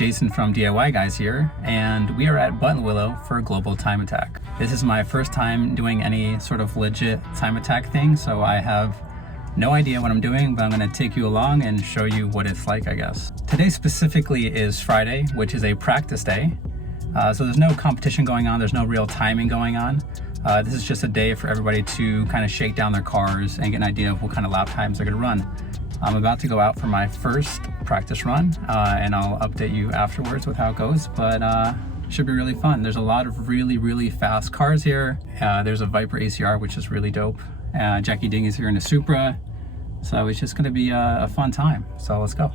Jason from DIYGuys here, and we are at Buttonwillow for a global time attack. This is my first time doing any sort of legit time attack thing, so I have no idea what I'm doing, but I'm going to take you along and show you what it's like, I guess. Today specifically is Friday, which is a practice day. So there's no competition going on, there's no real timing going on. This is just a day for everybody to kind of shake down their cars and get an idea of what kind of lap times they're going to run. I'm about to go out for my first practice run, and I'll update you afterwards with how it goes, but should be really fun. There's a lot of really fast cars here. There's a Viper ACR, which is really dope. Jackie Dingy's here in a Supra, so it's just going to be a fun time. So let's go.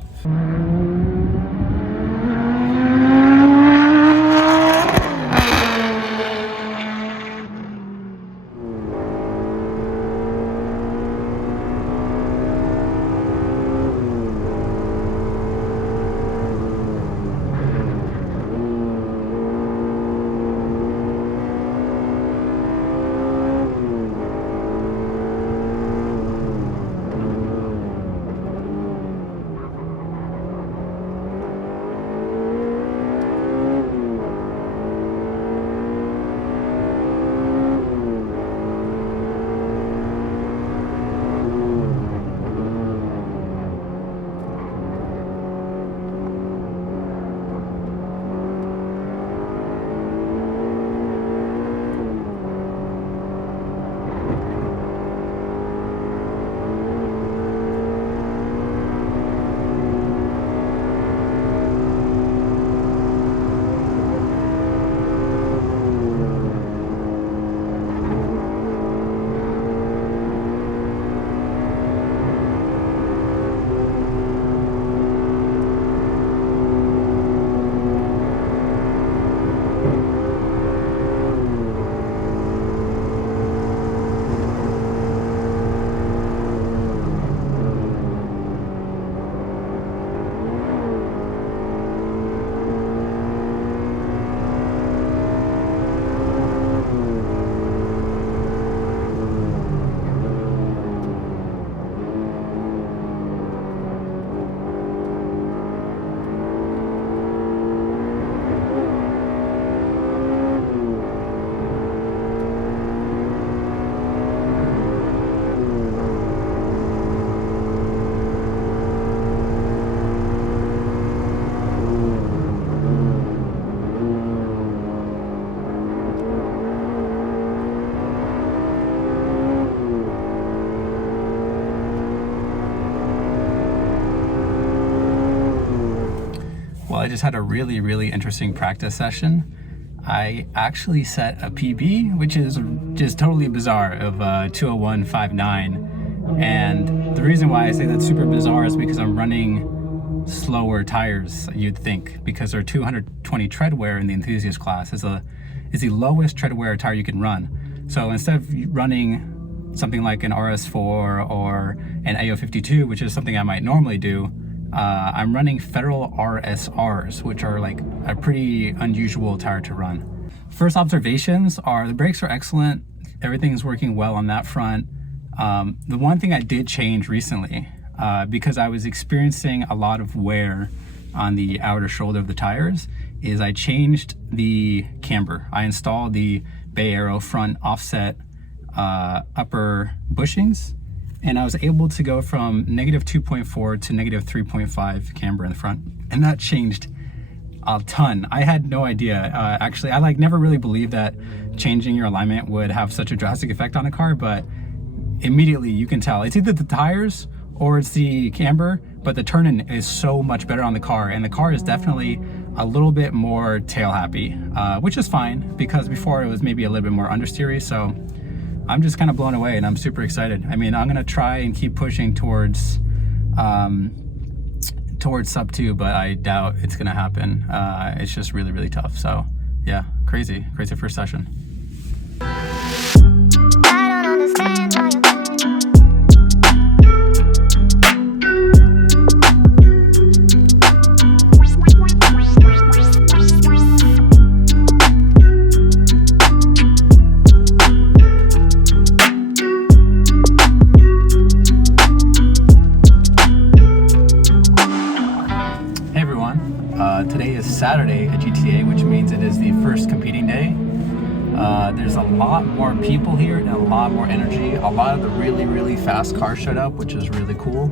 I just had a really interesting practice session. I actually set a PB, which is just totally bizarre, of 201.59, and the reason why I say that's super bizarre is because I'm running slower tires, you'd think, because they're 220 tread wear in the Enthusiast class is the lowest tread wear tire you can run. So instead of running something like an RS4 or an AO52, which is something I might normally do, I'm running Federal RSRs, which are like a pretty unusual tire to run. First observations are the brakes are excellent. Everything's working well on that front. The one thing I did change recently, because I was experiencing a lot of wear on the outer shoulder of the tires, is I changed the camber. I installed the Baero front offset upper bushings, and I was able to go from -2.4 to -3.5 camber in the front, and that changed a ton. I had no idea. Actually, I never really believed that changing your alignment would have such a drastic effect on a car, but immediately you can tell. It's either the tires or it's the camber, but the turn-in is so much better on the car, and the car is definitely a little bit more tail happy, which is fine, because before it was maybe a little bit more understeery, so I'm just kind of blown away and I'm super excited. I mean, I'm gonna try and keep pushing towards sub 2, but I doubt it's gonna happen. It's just really tough. So yeah, crazy first session. people here and a lot more energy. A lot of the really fast cars showed up, which is really cool.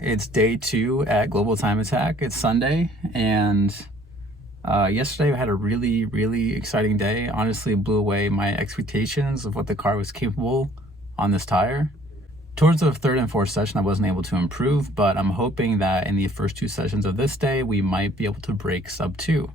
It's day 2 at Global Time Attack. It's Sunday, and yesterday I had a really exciting day. Honestly, it blew away my expectations of what the car was capable on this tire. Towards the 3rd and 4th session, I wasn't able to improve, but I'm hoping that in the first 2 sessions of this day, we might be able to break sub 2.